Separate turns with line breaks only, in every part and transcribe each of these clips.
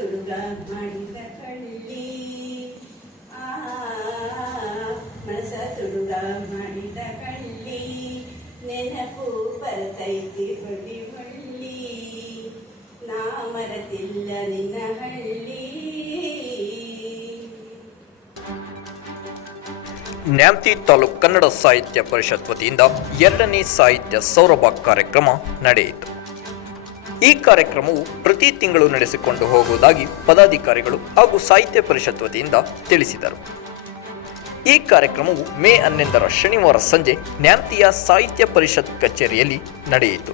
ತುಡುಗ ಮಾಡಿದ ಕಳ್ಳಿ ಆ ಮನಸ ತುಡುಗ ಮಾಡಿದ ಕಳ್ಳಿ ನೆನಪು ಬರ್ತೈತಿ ಬಳ್ಳಿ ಬಳ್ಳಿ ನಾ ಮರತಿಲ್ಲ ನಿನ್ನ ಹಳ್ಳಿ
ನ್ಯಾಮತಿ ತಾಲೂಕು ಕನ್ನಡ ಸಾಹಿತ್ಯ ಪರಿಷತ್ ವತಿಯಿಂದ ಎರಡನೇ ಸಾಹಿತ್ಯ ಸೌರಭ ಕಾರ್ಯಕ್ರಮ ನಡೆಯಿತು. ಈ ಕಾರ್ಯಕ್ರಮವು ಪ್ರತಿ ತಿಂಗಳು ನಡೆಸಿಕೊಂಡು ಹೋಗುವುದಾಗಿ ಪದಾಧಿಕಾರಿಗಳು ಹಾಗೂ ಸಾಹಿತ್ಯ ಪರಿಷತ್ ವತಿಯಿಂದ ತಿಳಿಸಿದರು. ಈ ಕಾರ್ಯಕ್ರಮವು ಮೇ ಹನ್ನೊಂದರ ಶನಿವಾರ ಸಂಜೆ ನ್ಯಾಮ್ತಿಯ ಸಾಹಿತ್ಯ ಪರಿಷತ್ ಕಚೇರಿಯಲ್ಲಿ ನಡೆಯಿತು.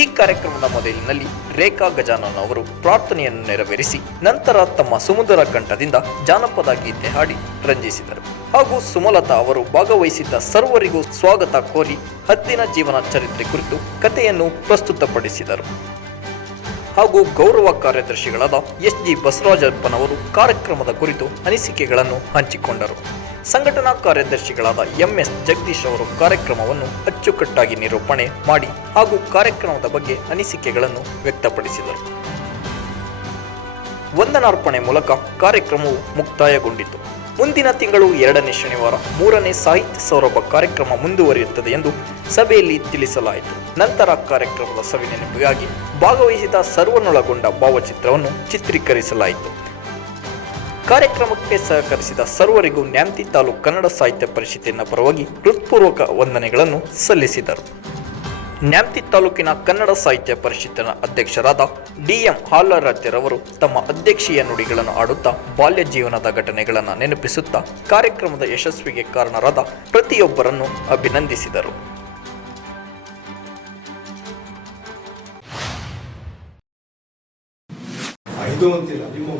ಈ ಕಾರ್ಯಕ್ರಮದ ಮೊದಲಿನಲ್ಲಿ ರೇಖಾ ಗಜಾನನ್ ಅವರು ಪ್ರಾರ್ಥನೆಯನ್ನು ನೆರವೇರಿಸಿ, ನಂತರ ತಮ್ಮ ಸುಮಧುರ ಕಂಠದಿಂದ ಜಾನಪದ ಗೀತೆ ಹಾಡಿ ರಂಜಿಸಿದರು. ಹಾಗೂ ಸುಮಲತಾ ಅವರು ಭಾಗವಹಿಸಿದ್ದ ಸರ್ವರಿಗೂ ಸ್ವಾಗತ ಕೋರಿ ಹತ್ತಿನ ಜೀವನ ಚರಿತ್ರೆ ಕುರಿತು ಕಥೆಯನ್ನು ಪ್ರಸ್ತುತಪಡಿಸಿದರು. ಹಾಗೂ ಗೌರವ ಕಾರ್ಯದರ್ಶಿಗಳಾದ ಎಸ್ ಜಿ ಬಸವರಾಜಪ್ಪನವರು ಕಾರ್ಯಕ್ರಮದ ಕುರಿತು ಅನಿಸಿಕೆಗಳನ್ನು ಹಂಚಿಕೊಂಡರು. ಸಂಘಟನಾ ಕಾರ್ಯದರ್ಶಿಗಳಾದ ಎಂಎಸ್ ಜಗದೀಶ್ ಅವರು ಕಾರ್ಯಕ್ರಮವನ್ನು ಅಚ್ಚುಕಟ್ಟಾಗಿ ನಿರೂಪಣೆ ಮಾಡಿ ಹಾಗೂ ಕಾರ್ಯಕ್ರಮದ ಬಗ್ಗೆ ಅನಿಸಿಕೆಗಳನ್ನು ವ್ಯಕ್ತಪಡಿಸಿದರು. ವಂದನಾರ್ಪಣೆ ಮೂಲಕ ಕಾರ್ಯಕ್ರಮವು ಮುಕ್ತಾಯಗೊಂಡಿತು. ಮುಂದಿನ ತಿಂಗಳು ಎರಡನೇ ಶನಿವಾರ, ಮೂರನೇ ಸಾಹಿತ್ಯ ಸೌರಭ ಕಾರ್ಯಕ್ರಮ ಮುಂದುವರಿಯುತ್ತದೆ ಎಂದು ಸಭೆಯಲ್ಲಿ ತಿಳಿಸಲಾಯಿತು. ನಂತರ ಕಾರ್ಯಕ್ರಮದ ಸವಿನೆನಪಿಗಾಗಿ ಭಾಗವಹಿಸಿದ ಸರ್ವನೊಳಗೊಂಡ ಭಾವಚಿತ್ರವನ್ನು ಚಿತ್ರೀಕರಿಸಲಾಯಿತು. ಕಾರ್ಯಕ್ರಮಕ್ಕೆ ಸಹಕರಿಸಿದ ಸರ್ವರಿಗೂ ನ್ಯಾಮ್ತಿ ತಾಲೂಕು ಕನ್ನಡ ಸಾಹಿತ್ಯ ಪರಿಷತ್ತಿನ ಪರವಾಗಿ ಹೃತ್ಪೂರ್ವಕ ವಂದನೆಗಳನ್ನು ಸಲ್ಲಿಸಿದರು. ನ್ಯಾಮತಿ ತಾಲೂಕಿನ ಕನ್ನಡ ಸಾಹಿತ್ಯ ಪರಿಷತ್ತಿನ ಅಧ್ಯಕ್ಷರಾದ ಡಿಎಂ ಹಾಲರಾಜ್ಯರವರು ತಮ್ಮ ಅಧ್ಯಕ್ಷೀಯ ನುಡಿಗಳನ್ನು ಆಡುತ್ತಾ ಬಾಲ್ಯ ಜೀವನದ ಘಟನೆಗಳನ್ನು ನೆನಪಿಸುತ್ತಾ ಕಾರ್ಯಕ್ರಮದ ಯಶಸ್ವಿಗೆ ಕಾರಣರಾದ ಪ್ರತಿಯೊಬ್ಬರನ್ನು ಅಭಿನಂದಿಸಿದರು.
ನಿಮ್ಮ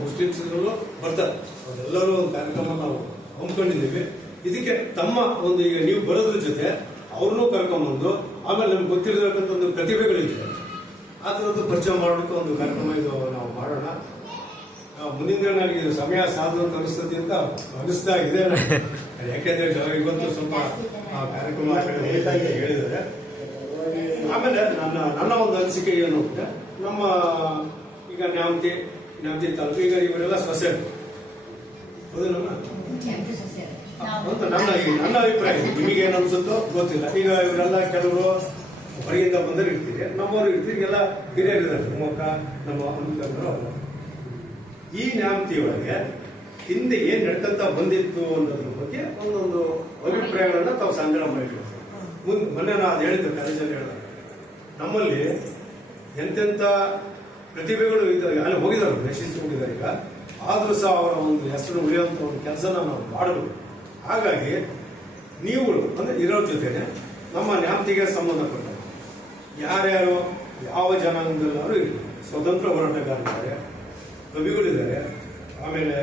ಬರ್ತಾರೆ. ಇದಕ್ಕೆ ತಮ್ಮ ಒಂದು ಈಗ ನೀವು ಬರೋದ್ರ ಜೊತೆ ಅವ್ರನ್ನೂ ಕರ್ಕೊಂಬಂದು ಆಮೇಲೆ ನಮ್ಗೆ ಗೊತ್ತಿರತಕ್ಕಂಥ ಒಂದು ಪ್ರತಿಭೆಗಳಿದೆ. ಆ ಪರಿಚಯ ಮಾಡೋಕ್ಕೆ ಒಂದು ಕಾರ್ಯಕ್ರಮ ಇದು ನಾವು ಮಾಡೋಣ. ಮುಂದಿನ ದಿನ ನನಗೆ ಸಮಯ ಸಾಧನ ಅಂತ ಅಂತ ಅನಿಸ್ತಾ ಇದೆ. ಯಾಕೆಂದ್ರೆ ಇವತ್ತು ಸ್ವಲ್ಪ ಕಾರ್ಯಕ್ರಮ ಹೇಳಿದರೆ ಆಮೇಲೆ ನನ್ನ ನನ್ನ ಒಂದು ಅನಿಸಿಕೆ ಏನು ಅಂದ್ರೆ, ನಮ್ಮ, ಈಗ ನ್ಯಾಮತಿ ನ್ಯಾಮತಿ ತಾಲೂಕು, ಈಗ ಇವರೆಲ್ಲ ಸೊಸೆ ಹೌದಲ್ಲ ಅಂತ ನನ್ನ ನನ್ನ ಅಭಿಪ್ರಾಯ ನಿಮಗೆ ಏನು ಅನ್ಸುತ್ತೋ ಗೊತ್ತಿಲ್ಲ. ಈಗ ಇವರೆಲ್ಲ ಕೆಲವರು ಹೊರಗಿಂದ ಬಂದರು ಇರ್ತೀರಿ. ನಮ್ಮವರು ಇರ್ತೀರಿ. ಎಲ್ಲ ಹಿರಿಯರು ಇದ್ದಾರೆ. ನಮ್ಮ ಅಮ್ಮಂದಿರು ಈ ನ್ಯಾಮತಿ ಒಳಗೆ ಹಿಂದೆ ಏನ್ ನಡ್ಕಂತ ಬಂದಿತ್ತು ಅನ್ನೋದ್ರ ಬಗ್ಗೆ ಒಂದೊಂದು ಅಭಿಪ್ರಾಯಗಳನ್ನ ತಾವು ಸಂಗ್ರಹ ಮಾಡಿರ್ತೀವಿ ಮುಂದೆ ಮೊನ್ನೆ ನಾನು ಅದು ಹೇಳಿದ್ದೆ ಕಾಲೇಜಲ್ಲಿ ಹೇಳ ನಮ್ಮಲ್ಲಿ ಎಂತೆಂಥ ಪ್ರತಿಭೆಗಳು ಇದ್ದಾವೆ ಅಲ್ಲಿ ಹೋಗಿದ್ದಾರೆ. ನಶಿಸಿ ಹೋಗಿದ್ದಾರೆ ಈಗ. ಆದ್ರೂ ಸಹ ಅವರ ಒಂದು ಹೆಸರು ಉಳಿಯುವಂತ ಒಂದು ಕೆಲಸನ ನಾವು ಮಾಡಬೇಕು. ಹಾಗಾಗಿ ನೀವುಗಳು, ಅಂದ್ರೆ ಇರೋರ ಜೊತೆನೆ ನಮ್ಮ ನ್ಯಾಮತಿಗೆ ಸಂಬಂಧಪಟ್ಟ ಯಾರ್ಯಾರು, ಯಾವ ಜನಾಂಗದಲ್ಲಾದ್ರೂ ಇರಲಿ. ಸ್ವತಂತ್ರ ಹೋರಾಟಗಾರರಿದ್ದಾರೆ, ಕವಿಗಳಿದ್ದಾರೆ, ಆಮೇಲೆ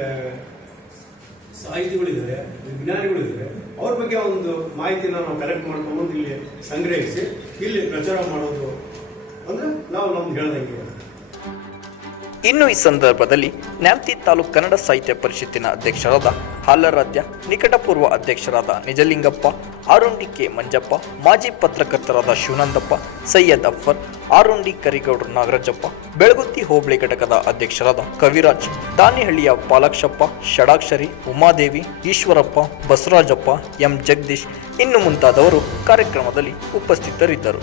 ಸಾಹಿತಿಗಳಿದ್ದಾರೆ, ವಿಜ್ಞಾನಿಗಳಿದ್ದಾರೆ. ಅವ್ರ ಬಗ್ಗೆ ಒಂದು ಮಾಹಿತಿನ ನಾವು ಕಲೆಕ್ಟ್ ಮಾಡ್ಕೊಂಡು ಇಲ್ಲಿ ಸಂಗ್ರಹಿಸಿ, ಇಲ್ಲಿ ಪ್ರಚಾರ ಮಾಡೋದು ಅಂದ್ರೆ ನಾವು ನಮ್ದು ಹೇಳ್ದಂಗೆ.
ಇನ್ನು ಈ ಸಂದರ್ಭದಲ್ಲಿ ನ್ಯಾಮತಿ ತಾಲೂಕು ಕನ್ನಡ ಸಾಹಿತ್ಯ ಪರಿಷತ್ತಿನ ಅಧ್ಯಕ್ಷರಾದ ಹಾಲರಾಧ್ಯ, ನಿಕಟಪೂರ್ವ ಅಧ್ಯಕ್ಷರಾದ ನಿಜಲಿಂಗಪ್ಪ ಆರುಂಡಿ ಕೆ ಮಂಜಪ್ಪ, ಮಾಜಿ ಪತ್ರಕರ್ತರಾದ ಶಿವನಂದಪ್ಪ, ಸೈಯದ್ ಅಫರ್ ಆರುಂಡಿ ಕರಿಗೌಡರು ನಾಗರಾಜಪ್ಪ, ಬೆಳಗುತ್ತಿ ಹೋಬಳಿ ಘಟಕದ ಅಧ್ಯಕ್ಷರಾದ ಕವಿರಾಜ್, ದಾನಿಹಳ್ಳಿಯ ಪಾಲಾಕ್ಷಪ್ಪ, ಷಡಾಕ್ಷರಿ, ಉಮಾದೇವಿ, ಈಶ್ವರಪ್ಪ, ಬಸವರಾಜಪ್ಪ, ಎಂ ಜಗದೀಶ್, ಇನ್ನು ಮುಂತಾದವರು ಕಾರ್ಯಕ್ರಮದಲ್ಲಿ ಉಪಸ್ಥಿತರಿದ್ದರು.